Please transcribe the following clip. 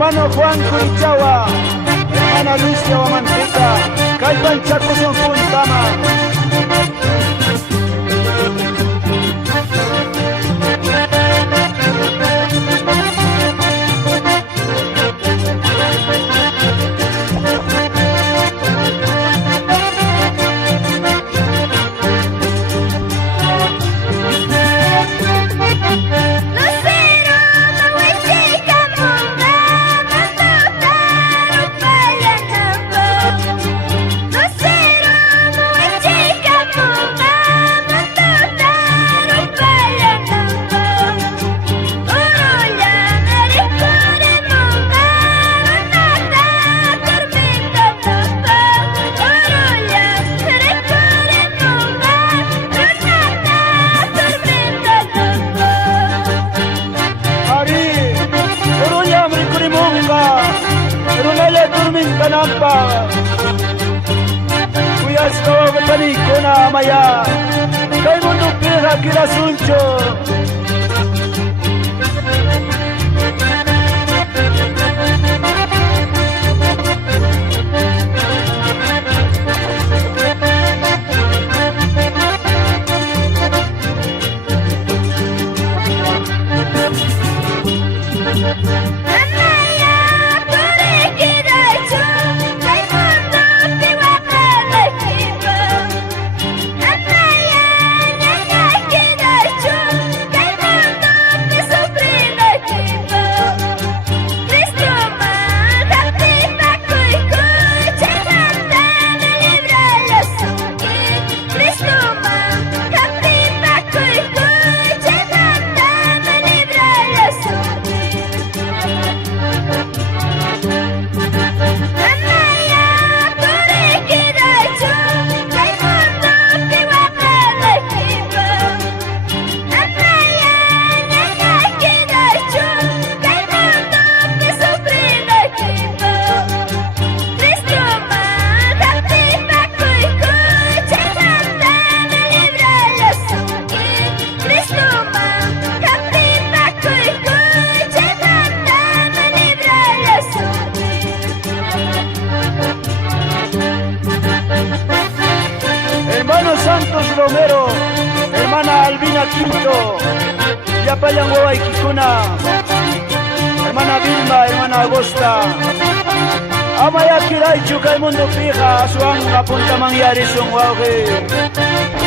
Hermano Juan Curichawa, hermana Lucia Wamanteca, Calpan Chaco son Puntama. Nampak Kuyas kau bertani kona maya Kay mundo pira kira suncho Santos Romero, hermana Albina Quinto, Yapayan Hueva y Kikuna, hermana Vilma, hermana Agosta, Amaya Kiray Chuka el mundo fija, Asuang Apunta Mangyari Song Wauge.